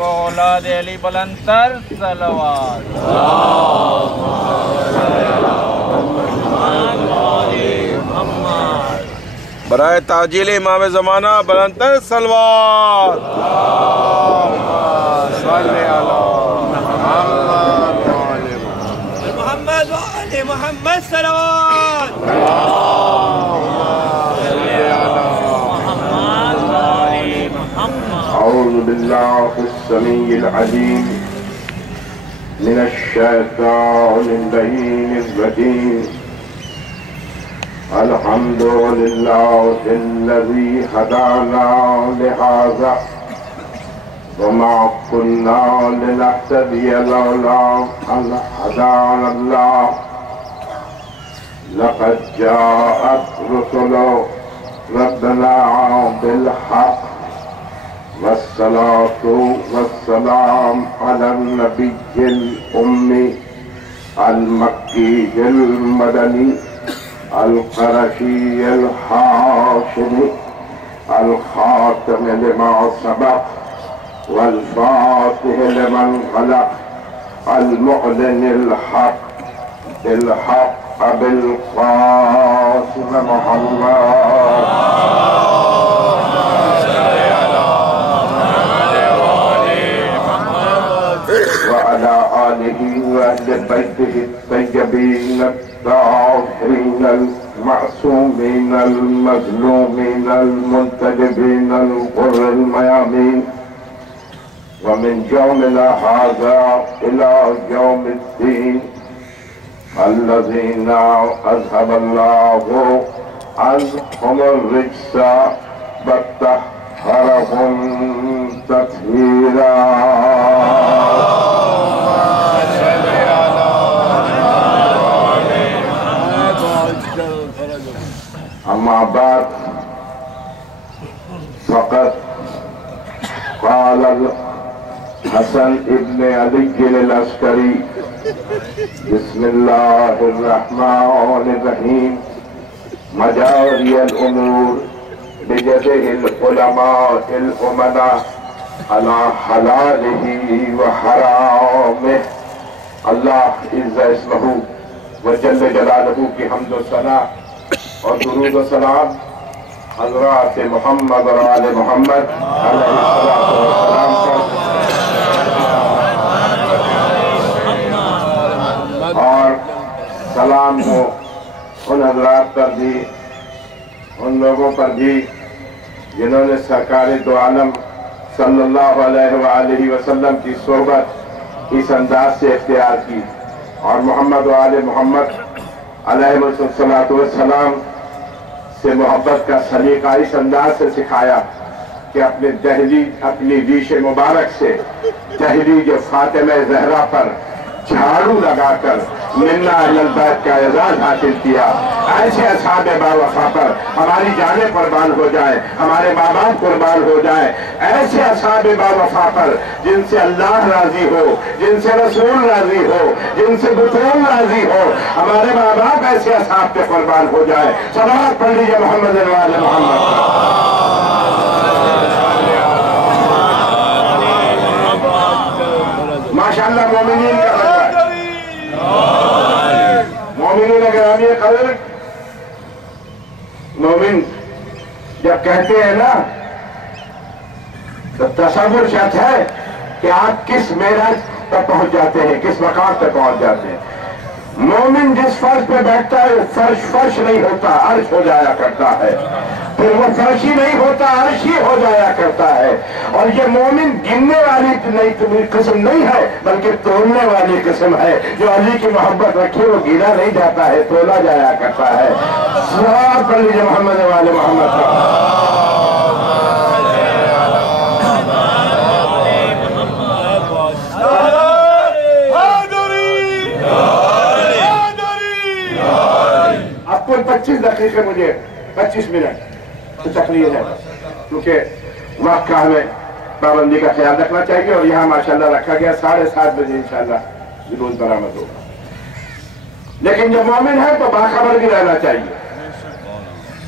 و اولاد علی بلند تر صلوات. برائے تعجیل امام زمانہ بلند تر صلوات. صلی محمد و آل محمد صلوات. أعوذ بالله السميع العليم من الشيطان اللعين الرجيم. الحمد لله الذي هدانا لهذا وما كنا لنهتدي لولا أن هدانا الله. لقد جاءت رسل ربنا بالحق والصلاة والسلام على النبي الأمي المكي المدني القرشي الحاشمي الخاتم لما سبق والفاتح لمن خلق المعلن الحق بالحق بالقاسم محمد وعلى آله وأهل بيته الطيبين الطاهرين المعصومين المظلومين المنتجبين الغر الميامين ومن يومنا هذا إلى يوم الدين الذين أذهب الله عنهم الرجس وطهرهم تطهيرا. أما بعد فقد قال الحسن ابن علي العسكري بسم الله الرحمن الرحيم مجاري الأمور بيده العلماء الأمناء على حلاله وحرامه. اللہ عز اسمہ وجل جلالہ کی حمد و ثنا اور درود و سلام حضرات محمد اور آل محمد علیہ السلام پر اور سلام ہو ان حضرات پر بھی ان لوگوں پر بھی جنہوں نے سرکار دو عالم صلی اللہ علیہ وآلہ وسلم کی صحبت اس انداز سے اختیار کی اور محمد و آل محمد علیہ السلام سے محبت کا سلیقہ اس انداز سے سکھایا کہ اپنی ریش مبارک سے دہلی جو فاطمہ زہرا پر جھاڑو لگا کر منا اہل البیت کا اعزاز حاصل کیا. ایسے اصحاب باوفا پر ہماری جانیں قربان ہو جائیں، ہمارے ماں باپ قربان ہو جائیں. ایسے اصحاب باوفا پر جن سے اللہ راضی ہو، جن سے رسول راضی ہو، جن سے بطول راضی ہو، ہمارے ماں باپ ایسے اصحاب پہ قربان ہو جائیں. صلوات پڑھ لیجیے محمد و آل محمد. ماشاءاللہ مومنین کا مومنین گرامی قدر، مومن جب کہتے ہیں نا تو تصور شرط ہے کہ آپ کس معراج تک پہنچ جاتے ہیں، کس مقام تک پہنچ جاتے ہیں. مومن جس فرش پہ بیٹھتا ہے وہ فرش نہیں ہوتا، عرش ہو جایا کرتا ہے. پھر وہ فرش ہی نہیں ہوتا، عرش ہی ہو جایا کرتا ہے. اور یہ مومن گننے والی قسم نہیں ہے بلکہ تولنے والی قسم ہے. جو علی کی محبت رکھے وہ گنا نہیں جاتا ہے، تولا جایا کرتا ہے. صلوات پڑھ لیجیے محمد و آل محمد کا. اب کوئی 25 دقیقے مجھے 25 منٹ تو تقریر ہے کیونکہ وقت کا ہمیں پابندی کا خیال رکھنا چاہیے اور یہاں ماشاءاللہ رکھا گیا 7:30 بجے انشاءاللہ جلوس برآمد ہوگا. لیکن جب مومن ہے تو باخبر بھی رہنا چاہیے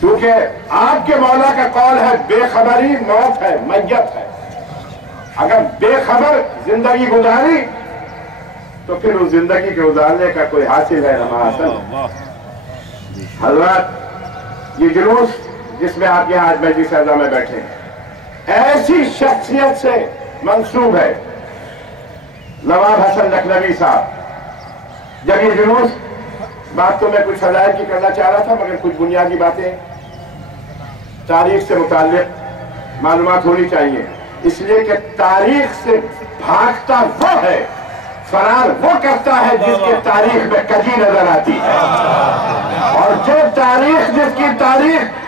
کیونکہ آپ کے مولا کا قول ہے بے خبری موت ہے، میت ہے. اگر بے خبر زندگی گزاری تو پھر اس زندگی کے گزارنے کا کوئی حاصل ہے نہ حاصل۔ حضرات، یہ جلوس جس میں آپ یہاں آج مجلس اعظم میں بیٹھے ہیں ایسی شخصیت سے منسوب ہے، نواب حسن لکھنوی صاحب۔ جب یہ جلوس، بات تو میں کچھ فضائل کی کرنا چاہ رہا تھا مگر کچھ بنیادی باتیں تاریخ سے متعلق معلومات ہونی چاہیے، اس لیے کہ تاریخ سے بھاگتا وہ ہے، فرار وہ کرتا ہے جس کی تاریخ میں کجی نظر آتی ہے، اور جو تاریخ جس کی تاریخ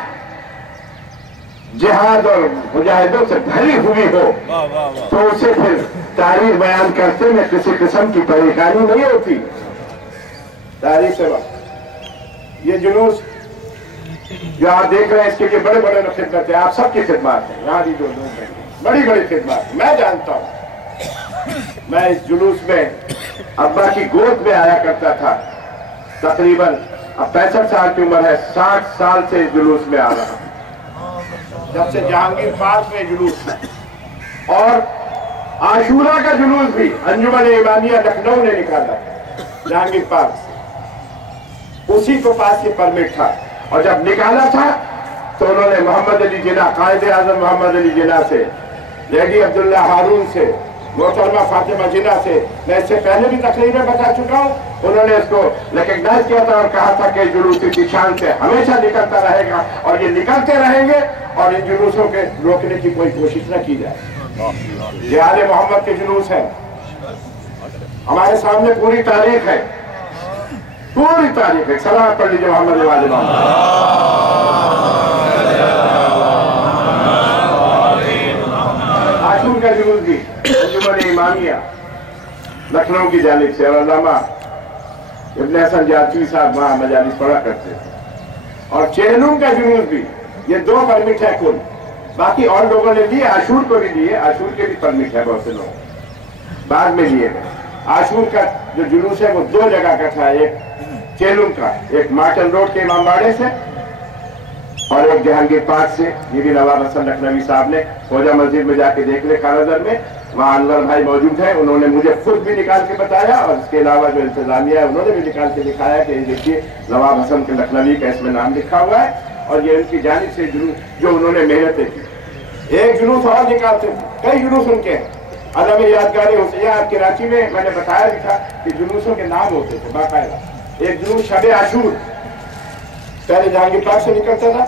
جہاد اور مجاہدوں سے بھری ہوئی ہو تو اسے پھر تاریخ بیان کرتے میں کسی قسم کی پریشانی نہیں ہوتی۔ تاریخ سے بات، یہ جلوس جو آپ دیکھ رہے ہیں اس کے لیے بڑے بڑے خدمت ہیں، آپ سب کی خدمات ہیں، یہاں بھی جو لوگ ہیں بڑی بڑی خدمات، میں جانتا ہوں۔ میں اس جلوس میں ابا کی گود میں آیا کرتا تھا، تقریباً اب 65 سال کی عمر ہے، 60 سال سے اس جلوس میں آ رہا ہوں، جب سے جہانگیر پارک میں جلوس ہے، اور عاشورہ کا جلوس بھی انجمن امامیہ لکھنؤ نے نکالا جہانگیر پارک سے، اسی کو پاس یہ پرمٹ تھا، اور جب نکالا تھا تو انہوں نے محمد علی جناح، قائد اعظم محمد علی جناح سے، لیڈی عبداللہ ہارون سے، محترمہ فاطمہ جناح سے، میں اس سے پہلے بھی تقریر میں بتا چکا ہوں، انہوں نے اس کو ریکگنائز کیا تھا اور کہا تھا کہ جلوس کی شان سے ہمیشہ نکلتا رہے گا اور یہ نکلتے رہیں گے، اور ان جلوسوں کے روکنے کی کوئی کوشش نہ کی جائے۔ یہ آل محمد کے جلوس ہیں، ہمارے سامنے پوری تاریخ ہے، پوری تاریخ ہے۔ سلام پڑھ لیجیے محمد واجب عاشور کا جلوس بھی انجمن امامیہ لکھنؤ کی جانب سے، اور علامہ ابن حسن جاتی صاحب وہاں مجالس پڑھا کرتے تھے، اور چہلم کا جلوس بھی، یہ 2 پرمٹ ہے کل، باقی اور لوگوں نے لیے، عاشور کو بھی لیے، عاشور کے بھی پرمٹ ہے بہت سے لوگ بعد میں لیے گئے۔ عاشور کا جو جلوس ہے وہ 2 جگہ کا تھا، ایک چہلم کا، ایک مارٹن روڈ کے امام باڑے سے اور ایک جہانگیر پارک سے، یہ بھی نواب حسن لکھنوی صاحب نے، خواجہ مسجد میں جا کے دیکھ لے کالازر میں، وہاں انور بھائی موجود ہیں، انہوں نے مجھے خود بھی نکال کے بتایا، اور اس کے علاوہ جو انتظامیہ ہے انہوں نے بھی نکال کے دکھایا کہ یہ دیکھیے نواب حسن کے لکھنوی کا اس میں نام لکھا ہوا ہے، اور یہ ان کی جانب سے جلوس جو انہوں نے محنتیں کی۔ ایک جلوس اور نکالتے تھے، کئی جلوس ان کے ہیں، علم یادگار حسین کراچی میں میں نے بتایا بھی تھا کہ جلوسوں کے نام ہوتے تھے باقاعدہ۔ ایک جلوس شب عاشور پہلے جہانگیر پارک سے نکلتا تھا،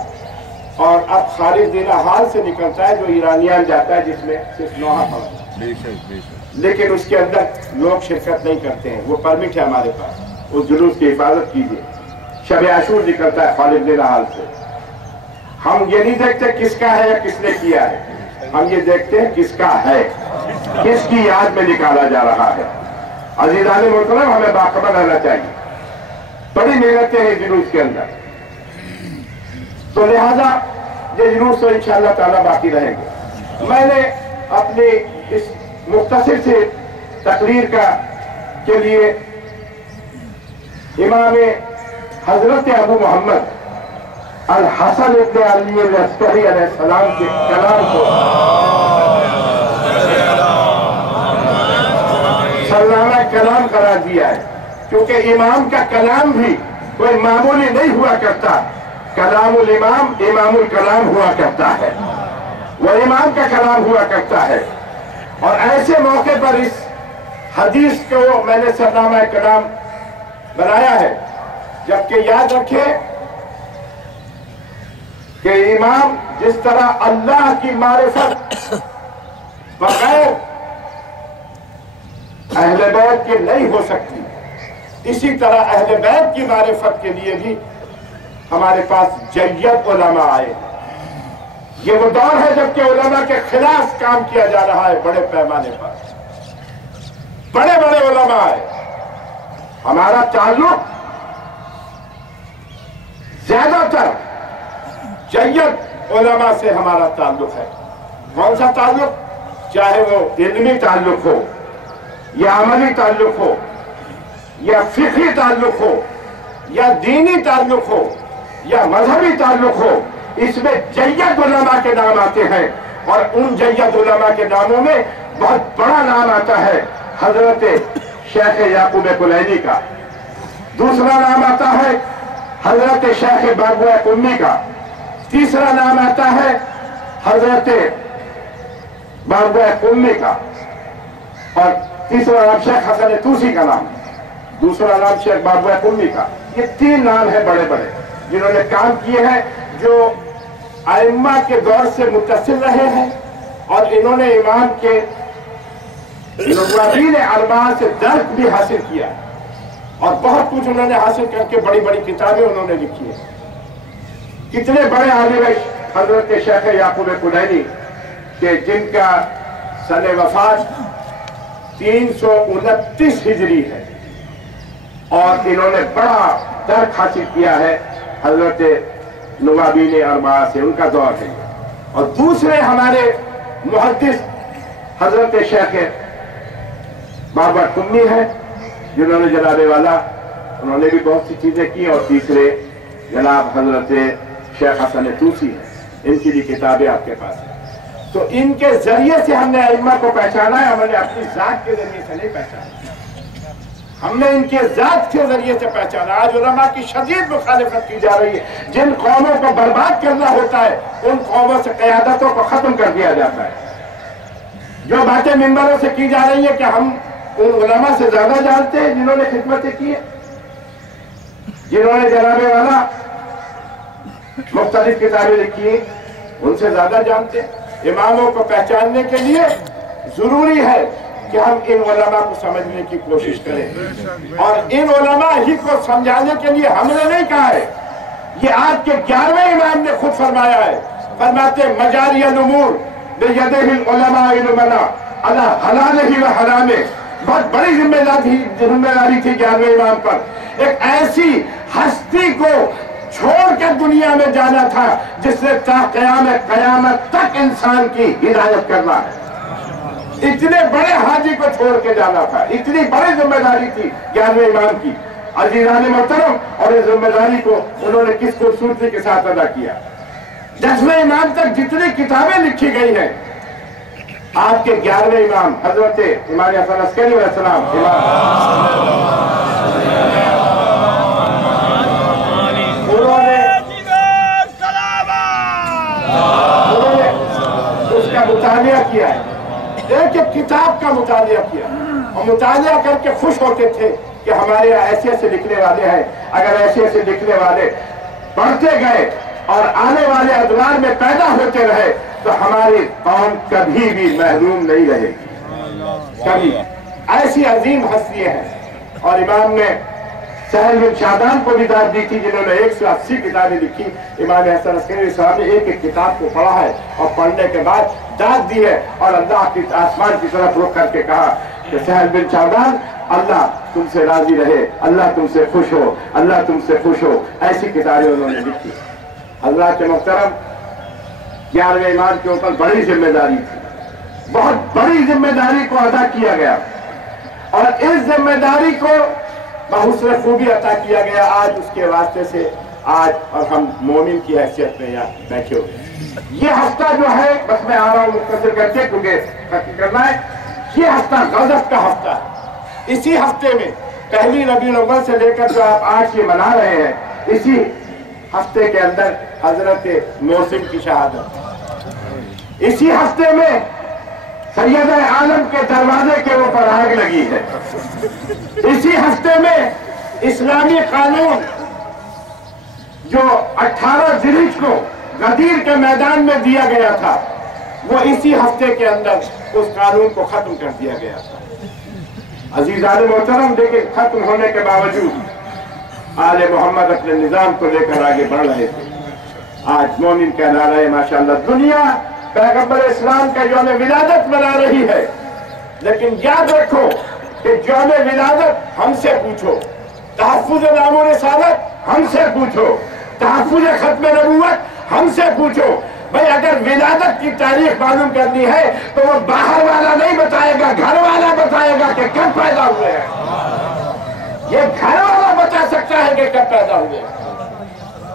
اور اب خالد دینا حال سے نکلتا ہے جو ایرانیان جاتا ہے، جس میں صرف نوحہ پڑا ہے، لیکن اس کے اندر لوگ شرکت نہیں کرتے ہیں، وہ پرمٹ ہے ہمارے پاس، اس جلوس کی حفاظت کیجیے۔ شب عاشور نکلتا ہے خالد دینا حال سے۔ ہم یہ نہیں دیکھتے کس کا ہے یا کس نے کیا ہے، ہم یہ دیکھتے ہیں کس کا ہے، کس کی یاد میں نکالا جا رہا ہے۔ عزیزان محترم، ہمیں باخبر رہنا چاہیے، بڑی محنتیں ہیں جلوس کے اندر، تو لہذا یہ جلوس تو انشاءاللہ تعالیٰ باقی رہیں گے۔ میں نے اپنی اس مختصر سے تقریر کے لیے امام حضرت ابو محمد الحسن ابن علی العسکری علیہ السلام کے کلام کو سلامہ کلام قرار دیا ہے، کیونکہ امام کا کلام بھی کوئی معمولی نہیں ہوا کرتا، کلام الامام امام الکلام ہوا کرتا ہے، وہ امام کا کلام ہوا کرتا ہے، اور ایسے موقع پر اس حدیث کو میں نے سلامہ کلام بنایا ہے، جبکہ یاد رکھیں کہ امام جس طرح اللہ کی معرفت بغیر اہل بیت کے نہیں ہو سکتی، اسی طرح اہل بیت کی معرفت کے لیے بھی ہمارے پاس جید علماء آئے۔ یہ وہ دور ہے جب کہ علماء کے خلاف کام کیا جا رہا ہے، بڑے پیمانے پر بڑے بڑے علماء آئے۔ ہمارا تعلق زیادہ تر جید علماء سے ہمارا تعلق ہے۔ کون سا تعلق؟ چاہے وہ علمی تعلق ہو یا عملی تعلق ہو یا فقہی تعلق ہو یا دینی تعلق ہو یا مذہبی تعلق ہو، اس میں جید علماء کے نام آتے ہیں، اور ان جید علماء کے ناموں میں بہت بڑا نام آتا ہے حضرت شیخ یعقوب کلینی کا، دوسرا نام آتا ہے حضرت شیخ بابوہ قمی کا، تیسرا نام آتا ہے حضرت بابوہ قمی کا، اور تیسرا نام شیخ حسن توسی کا نام، دوسرا نام شیخ بابوہ قمی کا۔ یہ تین نام ہیں بڑے بڑے جنہوں نے کام کیے ہیں، جو ائمہ کے دور سے متصل رہے ہیں، اور انہوں نے امام کے نوابین اربعہ سے درک بھی حاصل کیا، اور بہت کچھ انہوں نے حاصل کر کے بڑی بڑی کتابیں انہوں نے لکھی ہیں۔ کتنے بڑے عالم حضرت شیخ یعقوب کلینی کہ جن کا سن وفات 329 ہجری ہے، اور انہوں نے بڑا درک حاصل کیا ہے حضرت نوابین اربعہ سے، ان کا دور ہے۔ اور دوسرے ہمارے محدث حضرت شیخ بابا قمی ہیں، جنہوں نے جناب والا انہوں نے بھی بہت سی چیزیں کی، اور تیسرے جناب حضرت شیخ حسن توسی ہیں، ان کی بھی کتابیں آپ کے پاس ہیں۔ تو ان کے ذریعے سے ہم نے ائمہ کو پہچانا ہے، ہم نے اپنی ذات کے ذریعے سے نہیں پہچانا، ہم نے ان کے ذات کے ذریعے سے پہچانا۔ آج علماء کی شدید مخالفت کی جا رہی ہے، جن قوموں کو برباد کرنا ہوتا ہے ان قوموں سے قیادتوں کو ختم کر دیا جاتا ہے۔ جو باتیں منبروں سے کی جا رہی ہیں کہ ہم ان علماء سے زیادہ جانتے ہیں جنہوں نے خدمتیں کی ہیں، جنہوں نے جناب والا مختلف کتابیں لکھی ہیں، ان سے زیادہ جانتے ہیں۔ اماموں کو پہچاننے کے لیے ضروری ہے کہ ہم ان علماء کو سمجھنے کی کوشش کریں، اور ان علماء ہی کو سمجھانے کے لیے ہم نے نہیں کہا ہے، یہ آج کے 11ویں امام نے خود فرمایا ہے، فرماتے مجاری الامور بیدہ العلماء علمنا علی حلالہ و حرامہ۔ بہت بڑی ذمہ داری تھی 11ویں امام پر، ایک ایسی ہستی کو چھوڑ کر دنیا میں جانا تھا جس نے تا قیامت تک انسان کی ہدایت کرنا ہے۔ اتنے بڑے حاجی کو چھوڑ کے جانا تھا، اتنی بڑی ذمہ داری تھی 11ویں امام کی۔ عزیزان محترم، اور اس ذمہ داری کو انہوں نے کس خوبصورتی کے ساتھ ادا کیا۔ 10ویں امام تک جتنی کتابیں لکھی گئی ہیں، آپ کے 11ویں امام حضرت امام حسن عسکری علیہ السلام انہوں نے اس کا مطالعہ کیا ہے، ایک ایک کتاب کا مطالعہ کیا، اور مطالعہ کر کے خوش ہوتے تھے کہ ہمارے ایسے ایسے لکھنے والے ہیں، اگر ایسے ایسے لکھنے والے پڑھتے گئے اور آنے والے ادوار میں پیدا ہوتے رہے تو ہماری قوم کبھی بھی محروم نہیں رہے گی، کبھی۔ ایسی عظیم ہستیاں ہیں، اور امام نے سہل بن شادان کو بھی داد دی تھی، جنہوں نے 180 کتابیں لکھی۔ امام حسن عسکری صاحب نے ایک ایک کتاب کو پڑھا ہے، اور پڑھنے کے بعد داد دی ہے، اور اللہ کی آسمان کی طرف رخ کر کے کہا کہ سہل بن شادان، اللہ تم سے راضی رہے، اللہ تم سے خوش ہو، اللہ تم سے خوش ہو۔ ایسی کتابیں انہوں نے لکھی۔ اللہ کے محترم، 11ویں امام کے اوپر بڑی ذمہ داری تھی، بہت بڑی ذمہ داری کو ادا کیا گیا، اور اس ذمہ داری کو بحسن خوبی عطا کیا گیا۔ آج اس کے واسطے سے آج اور ہم مومن کی حیثیت میں یہاں بیٹھے ہوئے۔ یہ ہفتہ جو ہے، بس میں آ رہا ہوں مختصر کرتے کیونکہ ختم کرنا ہے، یہ ہفتہ غضب کا ہفتہ ہے۔ اسی ہفتے میں پہلی ربیع الاول سے لے کر جو آپ آج یہ منا رہے ہیں، اسی ہفتے کے اندر حضرت محسن کی شہادت، اسی ہفتے میں سید عالم کے دروازے کے اوپر آگ لگی ہے، اسی ہفتے میں اسلامی قانون جو 18 ذی الحجہ کو غدیر کے میدان میں دیا گیا تھا، وہ اسی ہفتے کے اندر اس قانون کو ختم کر دیا گیا تھا۔ عزیزان محترم، لیکن ختم ہونے کے باوجود آل محمد اپنے نظام کو لے کر آگے بڑھ رہے تھے۔ آج مومن کہلا رہے ماشاءاللہ، دنیا پیغمبر اسلام کا یوم ولادت منا رہی ہے، لیکن یاد رکھو کہ یوم ولادت ہم سے پوچھو، تحفظ نام و رسالت ہم سے پوچھو، تحفظ ختم نبوت ہم سے پوچھو۔ بھئی اگر ولادت کی تاریخ معلوم کرنی ہے تو وہ باہر والا نہیں بتائے گا، گھر والا بتائے گا کہ کب پیدا ہوئے ہیں۔ یہ گھر والا بتا سکتا ہے کہ کب پیدا ہوئے ہیں۔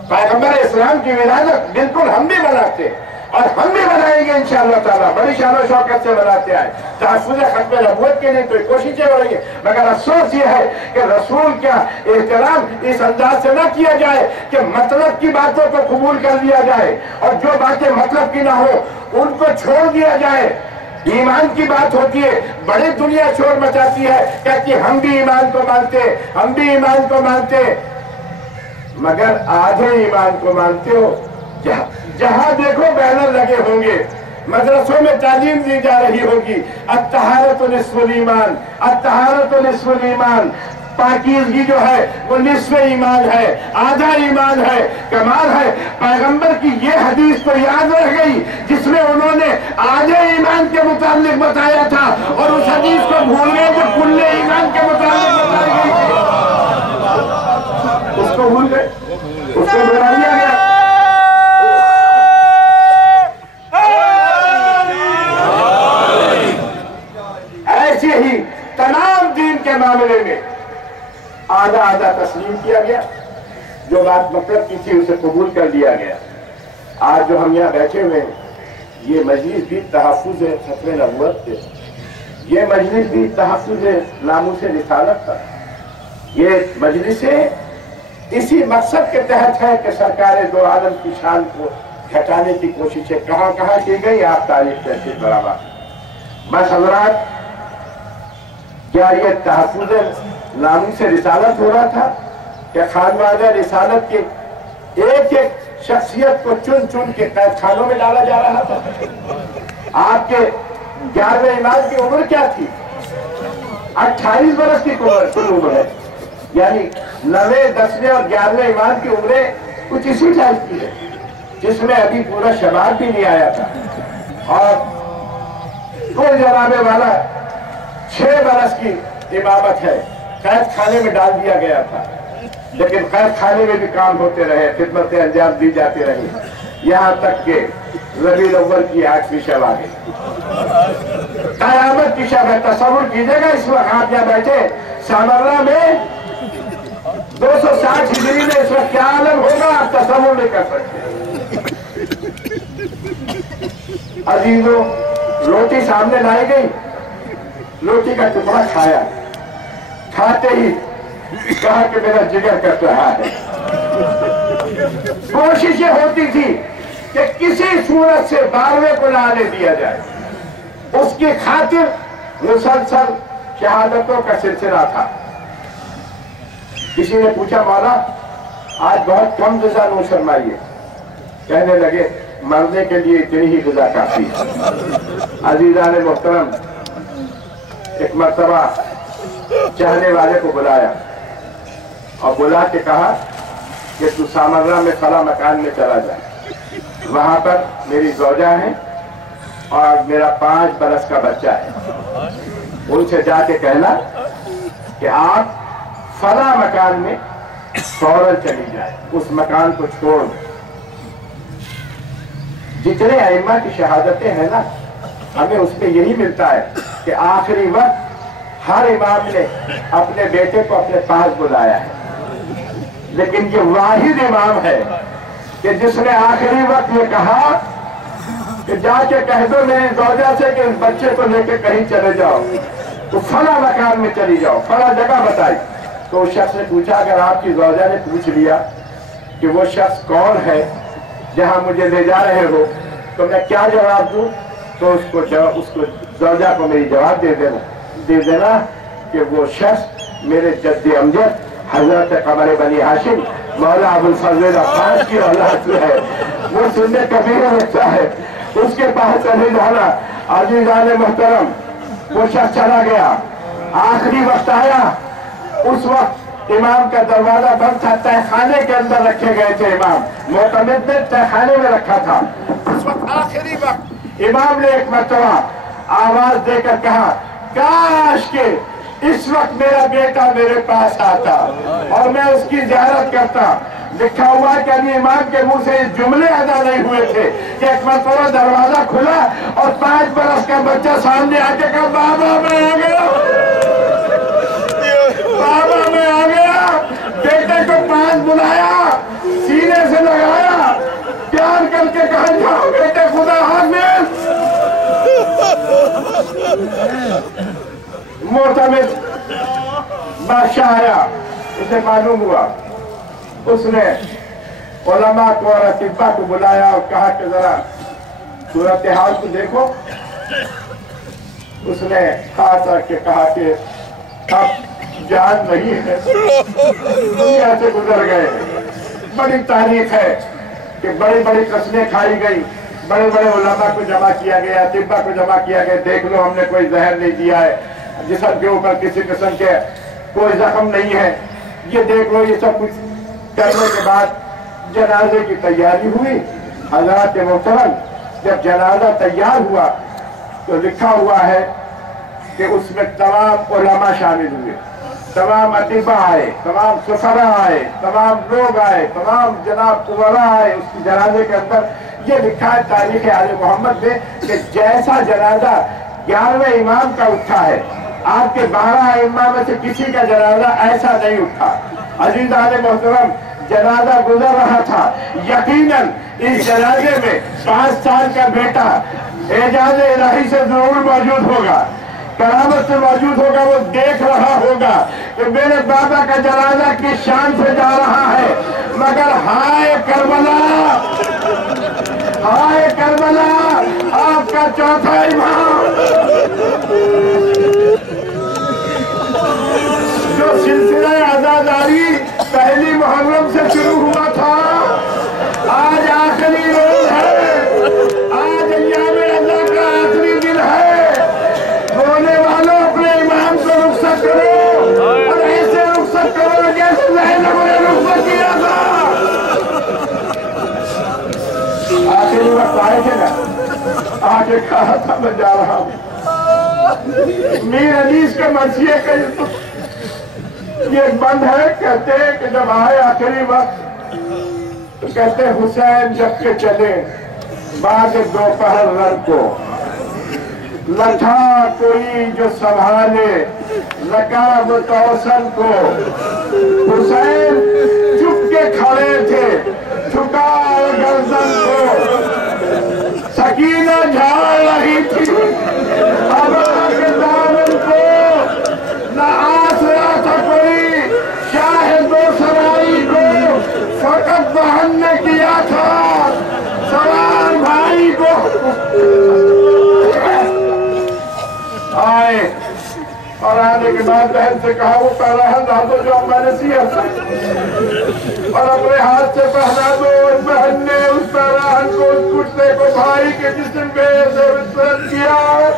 پیغمبر اسلام کی ولادت بالکل ہم بھی مناتے ہیں، اور ہم بھی بنائیں گے انشاءاللہ تعالیٰ، بڑی شان و شوکت سے بناتے آئے۔ تحفظ ختم نبوت کے لیے تو کوششیں ہو رہی ہیں، مگر افسوس یہ ہے کہ رسول کا احترام اس انداز سے نہ کیا جائے کہ مطلب کی باتوں کو قبول کر لیا جائے اور جو باتیں مطلب کی نہ ہو ان کو چھوڑ دیا جائے۔ ایمان کی بات ہوتی ہے، بڑی دنیا شور مچاتی ہے، کہتی ہم بھی ایمان کو مانتے، ہم بھی ایمان کو مانتے، مگر آدھے ایمان کو مانتے ہو۔ جہاں دیکھو بینر لگے ہوں گے، مدرسوں میں تعلیم دی جا رہی ہوگی، الطہارۃ نصف الایمان، الطہارۃ نصف الایمان، پاکیزگی جو ہے وہ نصف ایمان ہے، آدھا ایمان ہے، کمال ہے۔ پیغمبر کی یہ حدیث تو یاد رہ گئی جس میں انہوں نے آدھے ایمان کے متعلق بتایا تھا، اور اس حدیث کو بھول گئے جو کل ایمان کے متعلق بتائی گئی تھی، اس کو بھول گئے، اس کو بھلا دیا گیا۔ ایسے ہی تمام دین کے معاملے میں آدھا آدھا تسلیم کیا گیا، جو بات مطلب کی تھی اسے قبول کر لیا گیا۔ آج جو ہم یہاں بیٹھے ہوئے ہیں، یہ مجلس بھی تحفظ ختم نبوت تھے، یہ مجلس بھی تحفظ ناموس رسالت تھا، یہ مجلس اسی مقصد کے تحت ہے کہ سرکار دو عالم کی شان کو گھٹانے کی کوششیں کہاں کہاں کی گئی، آپ تعریف کرتے برابر۔ بس حضرات، کیا یہ تحفظ ناموس رسالت ہو رہا تھا کہ خانوادہ رسالت کی ایک ایک شخصیت کو چن چن کے قید خانوں میں ڈالا جا رہا تھا؟ آپ کے 11ویں امام کی عمر کیا تھی؟ 28 برس کی کل عمر ہے، یعنی 9ویں 10ویں اور 11ویں امام کی عمریں کچھ اسی ٹائپ کی ہے، جس میں ابھی پورا شباب بھی نہیں آیا تھا، اور کوئی جنابے والا 6 برس کی امامت ہے، قید خانے میں ڈال دیا گیا تھا، لیکن قید خانے میں بھی کام ہوتے رہے، خدمتیں انجام دی جاتی رہی، یہاں تک کہ ربیع الاول کی 8ویں شب آ گئی، قیامت کی شب ہے۔ تصور کیجئے گا اس وقت آپ یہاں بیٹھے سامرہ میں 260 ہجری میں اس وقت کیا عالم ہوگا، آپ تصور نہیں کر سکتے۔ عزیزوں، روٹی سامنے لائی گئی، روٹی کا ٹکڑا کھایا، کھاتے ہی کہا کہ میرا جگر کٹ رہا ہے۔ کوششیں ہوتی تھی کہ کسی صورت سے 12ویں کو نہ آنے دیا جائے، اس کی خاطر مسلسل شہادتوں کا سلسلہ تھا۔ کسی نے پوچھا مولا آج بہت کم غذا نوش فرمائیے، کہنے لگے مرنے کے لیے اتنی ہی غذا کافی ہے۔ عزیزان محترم، ایک مرتبہ چاہنے والے کو بلایا اور بلا کے کہا کہ تو سامرہ میں فلاں مکان میں چلا جائے، وہاں پر میری زوجہ ہے اور میرا 5 برس کا بچہ ہے، ان سے جا کے کہنا کہ آپ فلاں مکان میں فوراً چلی جائے، اس مکان کو چھوڑ دیں۔ جتنے ائمہ کی شہادتیں ہیں نا، ہمیں اس میں یہی ملتا ہے کہ آخری وقت ہر امام نے اپنے بیٹے کو اپنے پاس بلایا ہے، لیکن یہ واحد امام ہے کہ جس نے آخری وقت یہ کہا کہ جا کے کہہ دو میری زوجہ سے کہ اس بچے کو لے کے کہیں چلے جاؤ، تو فلاں مکان میں چلی جاؤ، فلاں جگہ بتائی۔ تو اس شخص نے پوچھا اگر آپ کی زوجہ نے پوچھ لیا کہ وہ شخص کون ہے جہاں مجھے لے جا رہے ہو تو میں کیا جواب دوں؟ تو اس کو زوجہ کو میری جواب دے دینا کہ وہ شخص میرے جد امجد حضرت قمر بنی ہاشم مولا ابو الفضل عباس کی اولاد ہے، وہ سننے کبیر رکھتا ہے، اس کے پاس چلے جانا۔ عزیزان محترم، وہ شخص چلا گیا، آخری وقت آیا، اس وقت امام کا دروازہ بند تھا، تہ خانے کے اندر رکھے گئے تھے، امام معتمد نے تہ خانے میں رکھا تھا۔ اس وقت آخری وقت امام نے ایک مرتبہ آواز دے کر کہا کاش کہ اس وقت میرا بیٹا میرے پاس آتا اور میں اس کی زیارت کرتا۔ لکھا ہوا کہ ابھی امام کے منہ سے جملے ادا نہیں ہوئے تھے کہ ایک مرتبہ دروازہ کھلا اور 5 برس کا بچہ سامنے آ کے کہا بابا میں آ گیا، بابا میں آ گیا۔ بیٹے کو پاس بلایا، سینے سے لگایا، پیار کا کر کے کہا جاؤ بیٹے خدا حافظ۔ معتمد بادشاہ آیا، اسے معلوم ہوا، اس نے علماء کو اور اطباء کو بلایا اور کہا کہ ذرا صورتحال کو دیکھو۔ اس نے ہاتھ رکھ کے کہا کہ اب جان نہیں ہے، دنیا سے گزر گئے۔ بڑی تاریخ ہے کہ بڑی بڑی قسمیں کھائی گئی، بڑے بڑے علماء کو جمع کیا گیا، اطباء کو جمع کیا گیا، دیکھ لو ہم نے کوئی زہر نہیں دیا ہے، جسم کے اوپر کسی قسم کے کوئی زخم نہیں ہے، یہ دیکھ لو۔ یہ سب کچھ کرنے کے بعد جنازے کی تیاری ہوئی۔ حضرات محترم، جب جنازہ تیار ہوا تو لکھا ہوا ہے کہ اس میں تمام علماء شامل ہوئے، تمام اطباء آئے، تمام سفراء آئے، تمام لوگ آئے، تمام جناب عمراء آئے۔ اس کی جنازے کے اندر یہ لکھا ہے تاریخ آل محمد میں کہ جیسا جنازہ 11ویں امام کا اٹھا ہے، آپ کے 12 ائمہ میں سے کسی کا جنازہ ایسا نہیں اٹھا۔ عزیزان محترم، جنازہ گزر رہا تھا، یقیناً اس جنازے میں 5 سال کا بیٹا اعجاز الہی سے ضرور موجود ہوگا، کرامت سے موجود ہوگا۔ وہ دیکھ رہا ہوگا کہ میرے بابا کا جنازہ کس شان سے جا رہا ہے، مگر ہائے کربلا، ہائے کربلا، آپ کا چوتھا امام جو سلسلہ عزاداری پہلی محرم سے شروع ہوا تھا، آج آخری روز ہے، آج ایام اللہ کا آخری دن ہے۔ رونے والوں اپنے امام کو رخصت کرو، اور ایسے رخصت کرو جیسے زینب نے رخصت کیا تھا۔ آخری وقت آئے تھے نا، آگے کہا تھا میں جا رہا ہوں۔ میر حدیث کا مرثیہ کا یہ ایک بند ہے، کہتے ہیں کہ جب آئے آخری وقت تو کہتے ہیں حسین جب کے چلے بعد دوپہر رنگ کو، نہ تھا کوئی جو سنبھالے رکاب توسن کو۔ حسین چپ کے کھڑے تھے، جھکا گردن کو، سکینہ جھاڑ رہی تھی ہوا کے دامن کو، نہ آسرا تھا کوئی شاہ دو سرائی کو، فقط بہن نے کیا تھا سوار بھائی کو۔ آئے اور آنے کے بعد بہن سے کہا وہ پہلا لا دو جو میں نے سیا تھا، اور اپنے ہاتھ سے پہنا دو۔ اس بہن نے اس پہراہن کو، اس کرتے کو بھائی کے جسم پہ سے وصلت کیا۔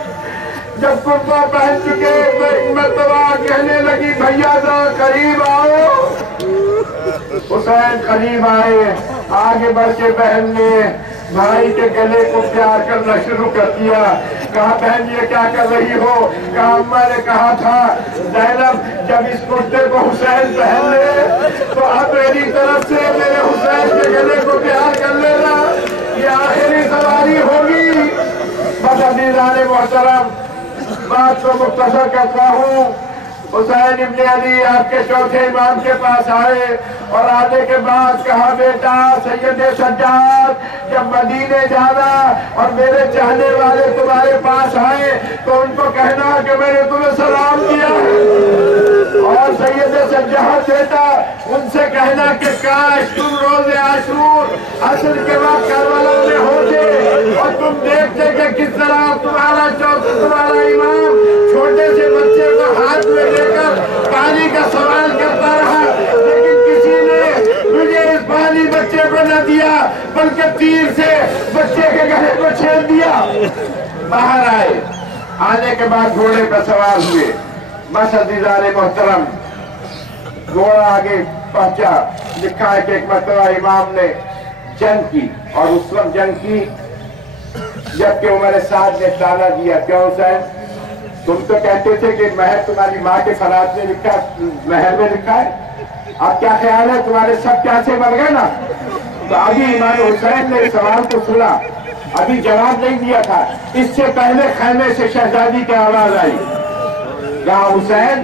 جب کرتا پہن چکے تو ایک مرتبہ کہنے لگی بھیا ذرا قریب آؤ۔ حسین قریب آئے، آگے بڑھ کے بہن نے بھائی کے گلے کو پیار کرنا شروع کر دیا۔ کہا بہن یہ کیا کر رہی ہو؟ کہا اماں نے کہا تھا زینب جب اس کرتے کو حسین پہن لے تو اب میری طرف سے میرے حسین کے گلے کو پیار کر لینا، یہ آخری سواری ہوگی۔ بس عزیزان محترم، بات کو مختصر کرتا ہوں۔ حسین ابن علی آپ کے چوتھے امام کے پاس آئے اور آنے کے بعد کہا بیٹا سید سجاد جب مدینے جانا اور میرے چاہنے والے تمہارے پاس آئے تو ان کو کہنا کہ میں نے تمہیں سلام کیا ہے، اور سید سجاد بیٹا ان سے کہنا کہ کاش تم روز عاشور عصر کے وقت کربلا میں ہوتے اور تم دیکھتے کہ کس طرح تمہارا امام چھوٹے سے بچے کو ہاتھ میں لے کر پانی کا سوال کرتا رہا، لیکن کسی نے مجھے اس پانی بچے کو نہ دیا بلکہ تیر سے بچے کے گلے کو چھید دیا۔ باہر آئے، آنے کے بعد گھوڑے پر سوار ہوئے۔ بس عزیزان محترم، گھوڑا آگے پہنچا۔ لکھا ہے کہ ایک مرتبہ امام نے جنگ کی، اور اس وقت جنگ کی جبکہ عمر سعد نے تانا دیا، کیوں حسین تم تو کہتے تھے کہ مہر تمہاری ماں کے فرات میں لکھا، مہر میں لکھا ہے، اب کیا خیال ہے تمہارے سب پیاسے مر گئے نا؟ تو ابھی امام حسین نے سوال کو سنا، ابھی جواب نہیں دیا تھا، اس سے پہلے خیمے سے شہزادی کی آواز آئی، کہا حسین